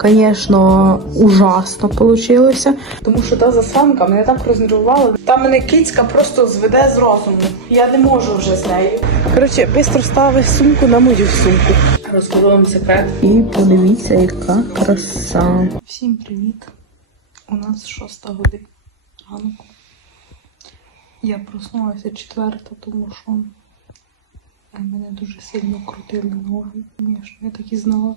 Звісно, ужасно вийшло, тому що та засранка мене так рознервувала. Та мене кицька просто зведе з розуму. Я не можу вже з нею. Коротше, швидко ставив сумку на мою сумку. Розкажу вам секрет. І подивіться, яка краса. Всім привіт! У нас шоста година ранку. Я проснулася четверта, тому що е, мене дуже сильно крутили ноги. Звісно, я так і знала.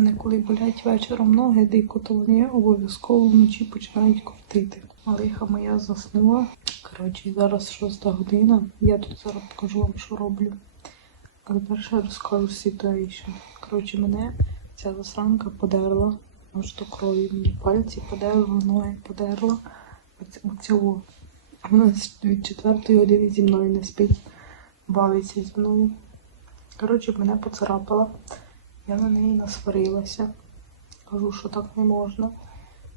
Мене коли болять вечором ноги дико, то вони обов'язково вночі починають крутити. Малиха моя заснула. Коротше, зараз шоста година. Я тут зараз покажу вам, що роблю. Але перше розкажу ситуацію. Коротше, мене ця засранка подерла. Аж до крові мені пальці подерла, ноги подерла. Оцього. Вона від четвертої години зі мною не спить, бавиться зі мною. Коротше, мене поцарапала. Я на неї насварилася. Кажу, що так не можна.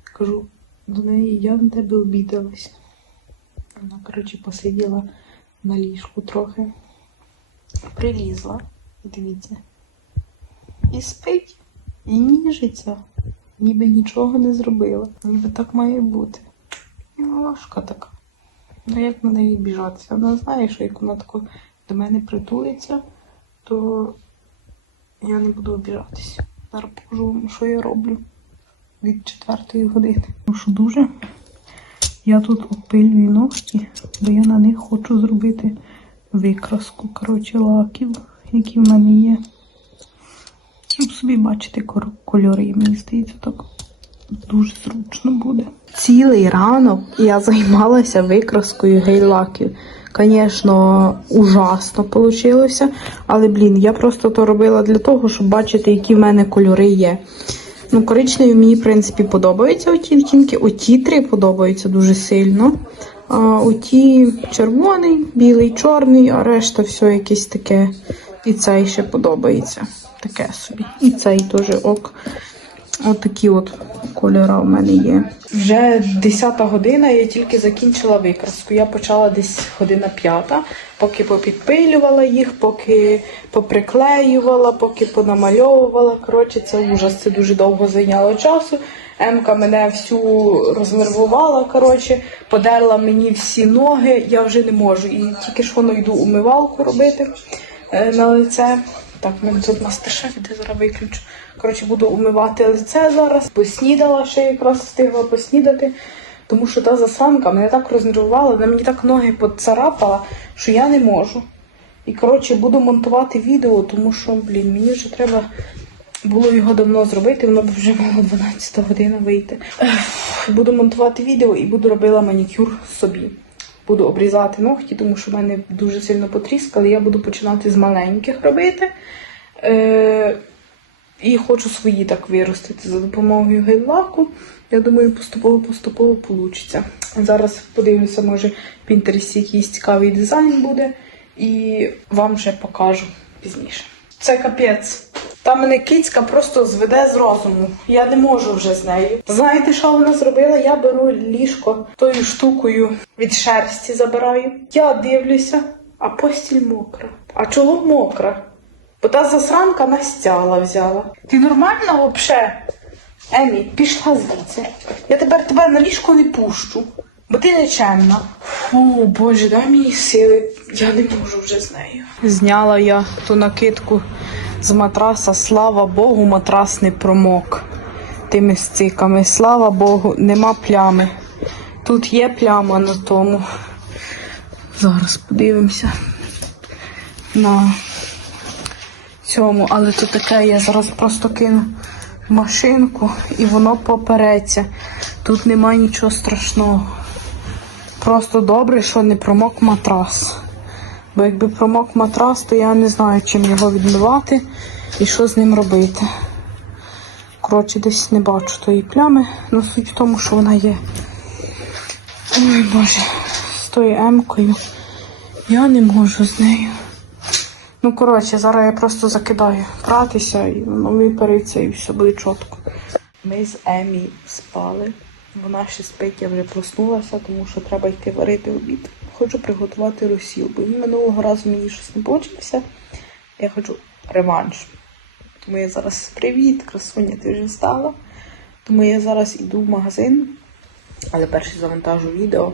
Кажу до неї, я на тебе обідалась. Вона, коротше, посиділа на ліжку трохи, прилізла, дивіться, і спить, і ніжиться, ніби нічого не зробила. Ніби так має бути. І важка така. Ну як на неї біжатися? Вона знає, що як вона тако до мене притулиться, то я не буду обіжатися. Зараз покажу вам, що я роблю від четвертої години. Тому що дуже я тут опилюю ногті, бо я на них хочу зробити викраску коротше, лаків, які в мене є. Щоб собі бачити кольори, мені здається, так дуже зручно буде. Цілий ранок я займалася викраскою гель-лаків. Звісно, ужасно вийшло, але блін, я просто то робила для того, щоб бачити, які в мене кольори є. Ну, коричневі мені, в принципі, подобаються оті відтінки. Оті три подобаються дуже сильно. А оті червоний, білий, чорний, а решта все якесь таке. І цей ще подобається. Таке собі. І цей теж ок. От от кольори у мене є. Вже 10 година, я тільки закінчила викраску. Я почала десь година п'ята, поки попідпилювала їх, поки поприклеювала, поки понамальовувала. Коротше, це ужас, це дуже довго зайняло часу. Емка мене всю рознервувала, коротше, подерла мені всі ноги, я вже не можу. І тільки ж воно йду умивалку робити е, на лице. Так, в тут мастер-шеф, іде зараз виключу. Коротше, буду умивати лице зараз. Поснідала ще якраз встигла поснідати. Тому що та засранка мене так рознервувала, вона мені так ноги поцарапала, що я не можу. І коротше буду монтувати відео, тому що, блін, мені вже треба було його давно зробити, воно б вже мало 12 година вийти. Буду монтувати відео і буду робила манікюр собі. Буду обрізати ногті, тому що в мене дуже сильно потріскали. Я буду починати з маленьких робити. Е- і хочу свої так виростити за допомогою гель-лаку. Я думаю, поступово-поступово вийде. Зараз подивлюся, може в Пінтересті якийсь цікавий дизайн буде, і вам вже покажу пізніше. Це капець. Та мене кицька просто зведе з розуму. Я не можу вже з нею. Знаєте, що вона зробила? Я беру ліжко тою штукою від шерсті забираю. Я дивлюся, а постіль мокра. А чого мокра? Бо та засранка настяла взяла. Ти нормальна взагалі? Емі, пішла звідси. Я тепер тебе на ліжко не пущу, бо ти нечемна. О, Боже, дай мені сили. Я не можу вже з нею. Зняла я ту накидку з матраса. Слава Богу, матрас не промок тими стиками. Слава Богу, нема плями. Тут є пляма на тому. Зараз подивимося на цьому, але то таке я зараз просто кину машинку і воно попереться. Тут немає нічого страшного. Просто добре, що не промок матрас. Бо якби промок матрас, то я не знаю, чим його відмивати і що з ним робити. Коротше, десь не бачу тої плями, але суть в тому, що вона є. Ой, Боже, з тою емкою. Я не можу з нею. Ну, коротше, зараз я просто закидаю пратися і воно випереться і все буде чітко. Ми з Емі спали. Вона ще спить, я вже проснулася, тому що треба йти варити обід. Хочу приготувати розсіл, бо минулого разу мені щось не вийшло. Я хочу реванш. Тому я зараз привіт, красуня, ти вже встала. Тому я зараз іду в магазин, але перше завантажу відео,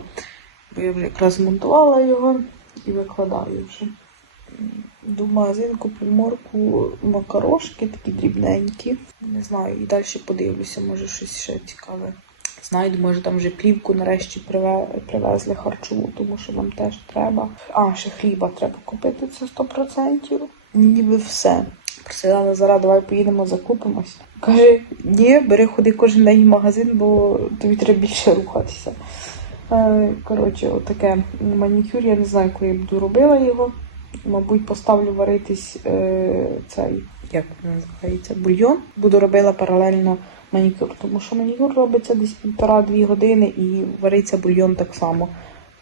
бо я вже якраз змонтувала його і викладаю вже. Йду в магазин, куплю макарошки такі дрібненькі. Не знаю, і далі подивлюся, може щось ще цікаве. Знайду, може там вже плівку нарешті приве- привезли харчову, тому що нам теж треба. А, ще хліба треба купити, це 100%. Ніби все. Просила Назара, давай поїдемо закупимось. Каже, ні, бери ходи кожен день в магазин, бо тобі треба більше рухатися. Е, Коротше, отаке манікюр, я не знаю, коли я буду робила його. Мабуть, поставлю варитись е, цей, як він називається, бульйон. Буду робила паралельно манікюр, тому що манікюр робиться десь півтора-дві години і вариться бульйон так само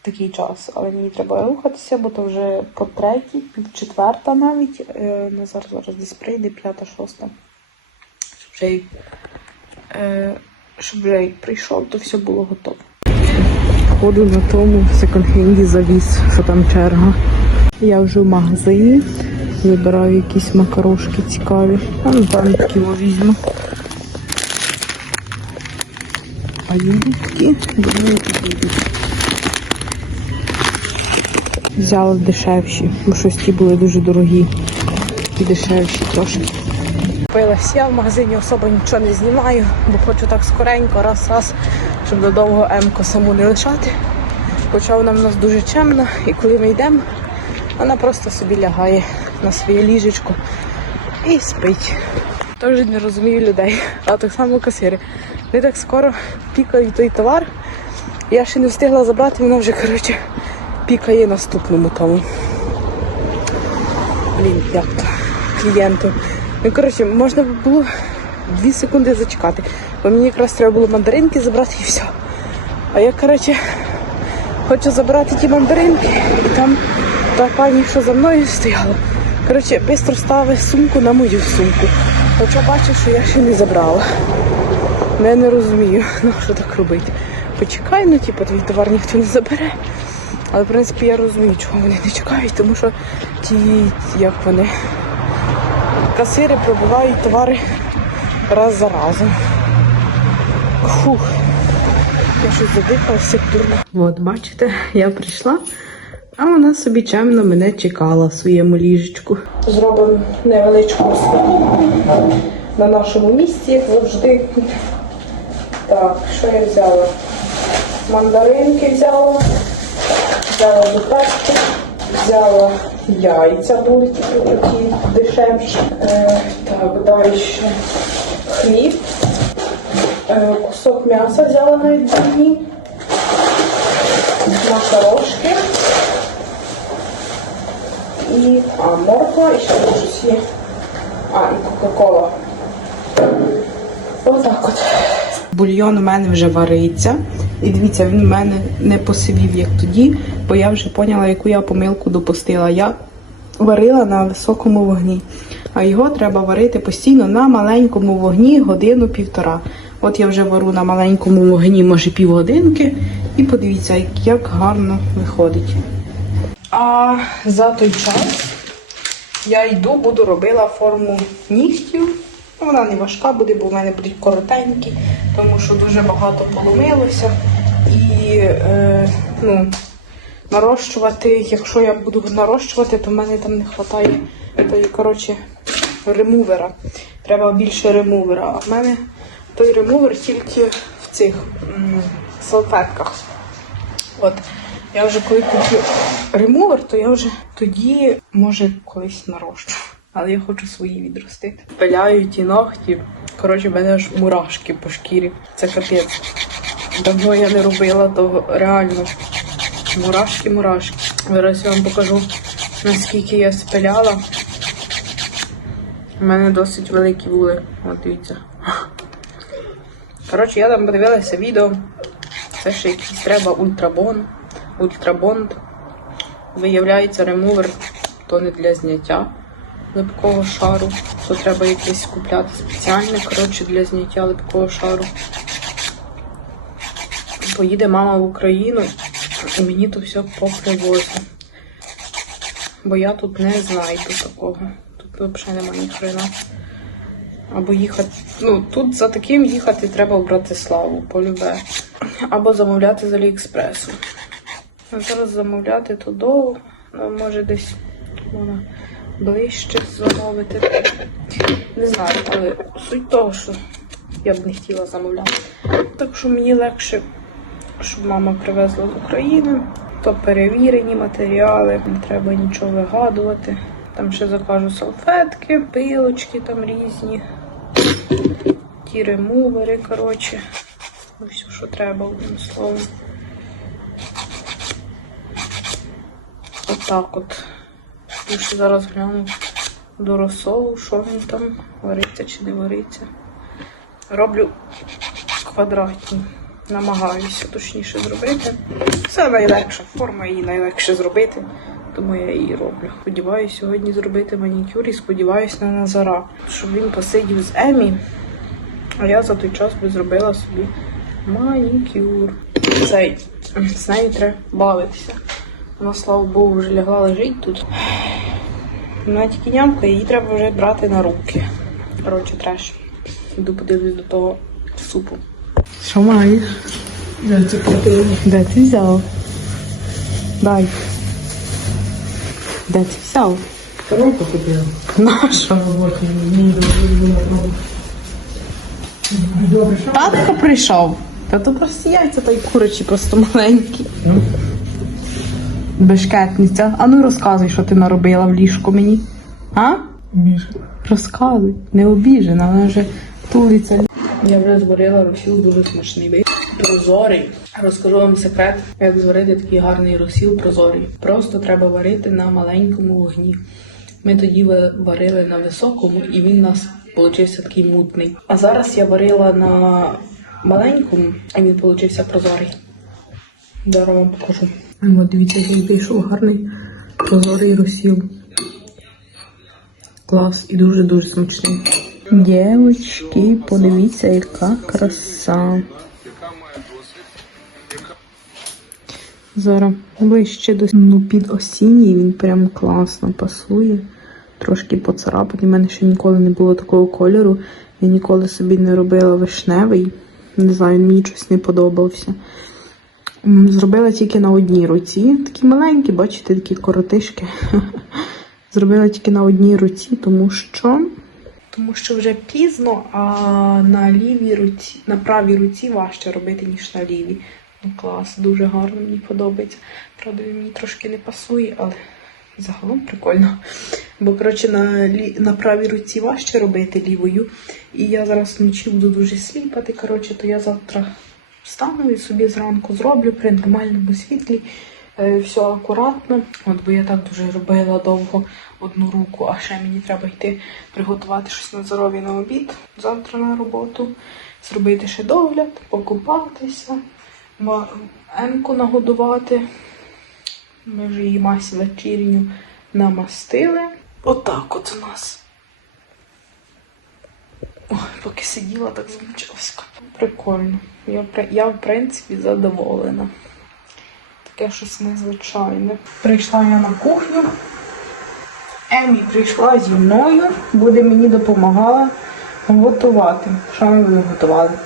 в такий час. Але мені треба рухатися, бо то вже по третій, пів четверта навіть. Е, Назар зараз десь прийде, п'ята, шоста. Щоб вже е, щоб вже прийшов, то все було готово. Ходу на тому секонд-хенді завіс, що там черга. Я вже в магазині. Вибираю якісь макарошки цікаві. А ну там такі візьму. А такі, думаю. Взяла дешевші, бо щось ті були дуже дорогі. І дешевші трошки. Купилась я в магазині особо нічого не знімаю, бо хочу так скоренько, раз-раз, щоб додовго М-ку саму не лишати. Хоча вона в нас дуже чемна, і коли ми йдемо, вона просто собі лягає на своє ліжечко і спить. Теж не розумію людей, а так само касири. Вони так скоро пікають той товар. Я ще не встигла забрати, вона вже, коротше, пікає наступному тому. Блін, як то клієнту. Ну, коротше, можна було дві секунди зачекати. Бо мені якраз треба було мандаринки забрати і все. А я, коротше, хочу забрати ті мандаринки, і там та пані, що за мною стояла. Коротше, швидко ставить сумку на мою сумку. Хоча бачу, що я ще не забрала. Я не розумію, ну що так робити. Почекай, ну типу, твій товар ніхто не забере. Але в принципі я розумію, чого вони не чекають, тому що ті, як вони, касири пробивають товари раз за разом. Фух. Я щось задихалася як дурна. От, бачите, я прийшла, а вона собі чемно мене чекала в своєму ліжечку. Зробимо невеличку сходу на нашому місці, як завжди. Так, що я взяла? Мандаринки взяла, взяла букетки, взяла яйця, були такі дешевші. Е, так, далі хліб. Е, кусок м'яса взяла на відбивні, макарошки і а, морква і ще щось є. А, і Кока-Кола. Отак от. Бульйон у мене вже вариться. І дивіться, він у мене не посивів, як тоді, бо я вже поняла, яку я помилку допустила. Я варила на високому вогні, а його треба варити постійно на маленькому вогні годину-півтора. От я вже вару на маленькому вогні, може півгодинки, і подивіться, як гарно виходить. А за той час я йду, буду робила форму нігтів. Ну, Вона не важка буде, бо в мене будуть коротенькі, тому що дуже багато поломилося. І е, ну, нарощувати, якщо я буду нарощувати, то в мене там не вистачає тої, коротше, ремувера. Треба більше ремувера. А в мене той ремувер тільки в цих м, салфетках. От. Я вже коли куплю ремувер, то я вже тоді, може, колись нарощу. Але я хочу свої відростити. Пиляю ті ногті. Коротше, в мене аж мурашки по шкірі. Це капець. Давно я не робила того реально. Мурашки, мурашки. Зараз я вам покажу, наскільки я спиляла. У мене досить великі вули. От дивіться. Коротше, я там подивилася відео. Це ще якийсь треба ультрабон. Ультрабонд. Виявляється, ремувер то не для зняття липкого шару. То треба якесь купляти спеціальне, коротше, для зняття липкого шару. Поїде мама в Україну, і мені то все попривозить. Бо я тут не знайду такого. Тут взагалі немає ні хрена. Або їхати. Ну, тут за таким їхати треба в Братиславу, полюбе. Або замовляти з Аліекспресу. А зараз замовляти то довго, ну, може десь вона ближче замовити. Не знаю, але суть того, що я б не хотіла замовляти. Так що мені легше, щоб мама привезла з України, то перевірені матеріали, не треба нічого вигадувати. Там ще закажу салфетки, пилочки там різні, ті ремувери, коротше. Ну, все, що треба, одним словом. Отак от. Я ще зараз гляну до розсолу, що він там вариться чи не вариться. Роблю квадратні. Намагаюся точніше зробити. Це найлегша форма, її найлегше зробити, тому я її роблю. Сподіваюся сьогодні зробити манікюр і сподіваюся на Назара, щоб він посидів з Емі, а я за той час би зробила собі манікюр. Цей, з нею треба бавитися. Вона, слава Богу, вже лягла лежить тут. Вона тільки нямка, її треба вже брати на руки. Коротше, треш. Іду подивлюсь до того супу. Що маєш? Я це купила. Де ти взяв? Дай. Де ти взяв? Коробку купила. Наша. Там роботі мені було пробувати. Добре, що? Татко прийшов. Та то просто яйця та й курочі просто маленькі. Бешкетниця. А ну розказуй, що ти наробила в ліжку мені. А? Міша. Розказуй. Не обіжена, вона вже тулиться. Я вже зварила розсіл дуже смачний вид. Прозорий. Розкажу вам секрет, як зварити такий гарний розсіл прозорий. Просто треба варити на маленькому вогні. Ми тоді варили на високому, і він у нас получився такий мутний. А зараз я варила на маленькому, і він получився прозорий. Зараз вам покажу. От дивіться, який вийшов гарний прозорий розсіл. Клас і дуже-дуже смачний. Дівчатки, подивіться, яка краса. Зараз ближче до ну, під осінній він прям класно пасує. Трошки поцарапаний. У мене ще ніколи не було такого кольору. Я ніколи собі не робила вишневий. Не знаю, мені щось не подобався. Зробила тільки на одній руці. Такі маленькі, бачите, такі коротишки. Зробила тільки на одній руці, тому що. Тому що вже пізно, а на лівій руці, на правій руці важче робити, ніж на лівій. Ну клас, дуже гарно, мені подобається. Правда, він мені трошки не пасує, але загалом прикольно. Бо, коротше, на, лі... на правій руці важче робити лівою. І я зараз вночі буду дуже сліпати. Коротше, то я завтра встану і собі зранку зроблю при нормальному світлі. Е, Все акуратно. От бо я так дуже робила довго одну руку, а ще мені треба йти приготувати щось на здоров'я на обід завтра на роботу, зробити ще догляд, покупатися, Емку нагодувати. Ми вже її масі вечірню намастили. Отак от у нас. Ой, поки сиділа, так замучилася. Прикольно. Я, я в принципі задоволена. Таке щось незвичайне. Прийшла я на кухню. Емі прийшла зі мною, буде мені допомагала готувати. Що ми будемо готувати?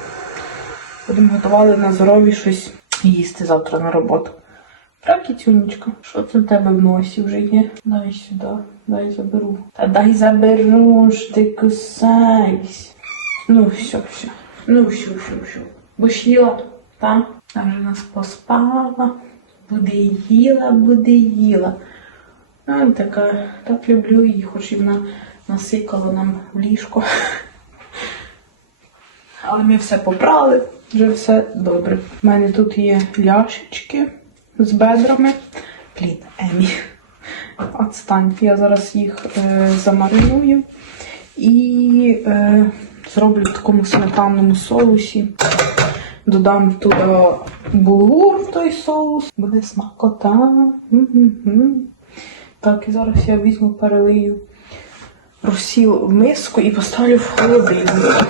Будемо готувати на здоров'я щось їсти завтра на роботу. Правда, кітюнечка? Що це в тебе в носі вже є? Дай сюди, дай заберу. Та дай заберу ж ти кусайся. Ну, все, все. Ну, все, все, все. Бо ж їла, так? А вже нас поспала. Буде їла, буде їла. А, така, так люблю її, хоч і вона насикала нам в ліжко. Але ми все побрали, вже все добре. У мене тут є ляшечки з бедрами. Блін, Емі. Отстань. Я зараз їх е, замариную і е, зроблю в такому сметанному соусі. Додам туди булгур в той соус. Буде смакота. М-м-м. Так, і зараз я візьму, перелию розсіл в миску і поставлю в холодильник,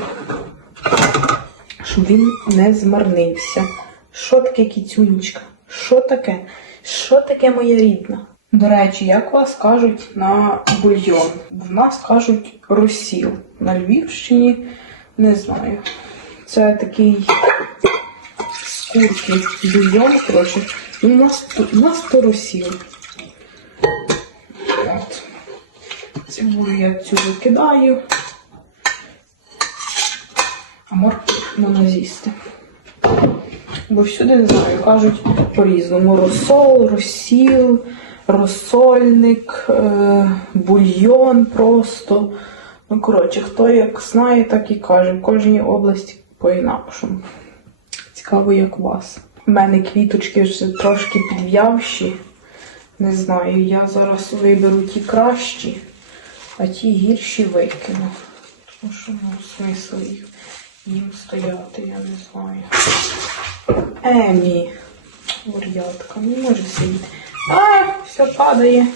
щоб він не змарнився. Що таке кіцюнечка? Що таке? Що таке моя рідна? До речі, як вас кажуть на бульйон? В нас кажуть розсіл. На Львівщині не знаю. Це такий з бульйон, коротше. У нас, у нас то розсіл. От. Цибулю я цю викидаю. А моркву можна з'їсти. Бо всюди не знаю, кажуть по-різному. Розсол, розсіл, розсольник, е, бульйон просто. Ну, коротше, хто як знає, так і каже. В кожній області по-інакшому. Цікаво, як у вас. У мене квіточки вже трошки підв'явші. Не знаю, я зараз виберу ті кращі, а ті гірші викину. Тому що ну, смисл їх їм стояти, я не знаю. Емі. Бурятка, не може сидіти. А, все падає.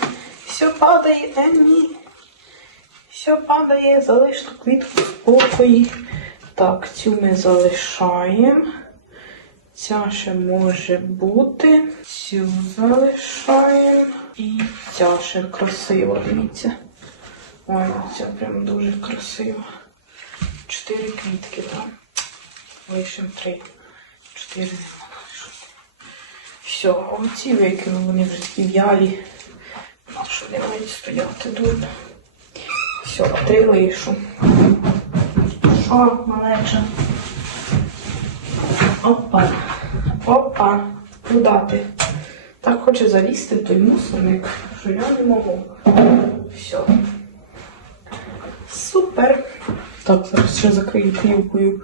Все падає, Емі. Все падає, залиш ту квітку спокої. Так, цю ми залишаємо. Ця ще може бути. Цю залишаємо. І ця ще красива, дивіться. Ой, ця прям дуже красива. Чотири квітки там. Лишимо три. Чотири не лишити. Все, оці викину, вони вже такі в'ялі. Ну, що не мають стояти тут. Все, три лишу. Що, малеча? Опа. Опа. Куди ти? Так хоче залізти в той мусорник, що я не можу. Все. Супер. Так, зараз ще закрию плівкою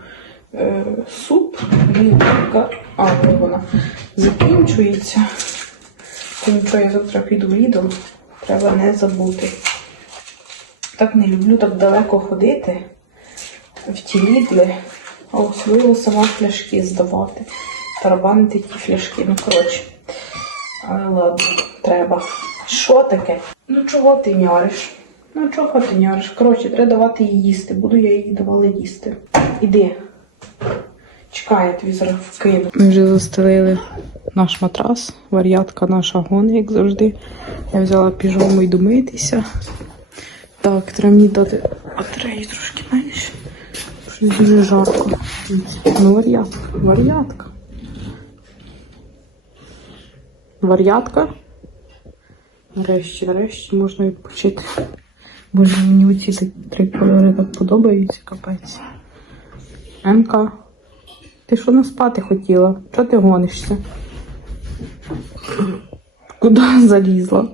е, суп. Плівка. А, вона закінчується. То нічого, я завтра піду Lidl. Треба не забути. Так не люблю так далеко ходити в ті лідли, а особливо сама фляшки здавати. Тарабанити ті фляшки. Ну, коротше. Але ладно, треба. Що таке? Ну чого ти няриш? Ну чого ти няриш? Коротше, треба давати їй їсти. Буду я їй давала їсти. Іди. Чекай, я тобі зараз вкину. Ми вже застелили наш матрас. Вар'ятка наша гони, як завжди. Я взяла піжому йду митися. Так, треба мені дати батареї трошки менше. Щось дуже жарко. Ну, вар'ятка. Вар'ятка. Вар'ятка. Нарешті, нарешті можна відпочити. Боже, мені оці три кольори так подобаються, капець. Енка. ти що не спати хотіла? Чого ти гонишся? Куди залізла?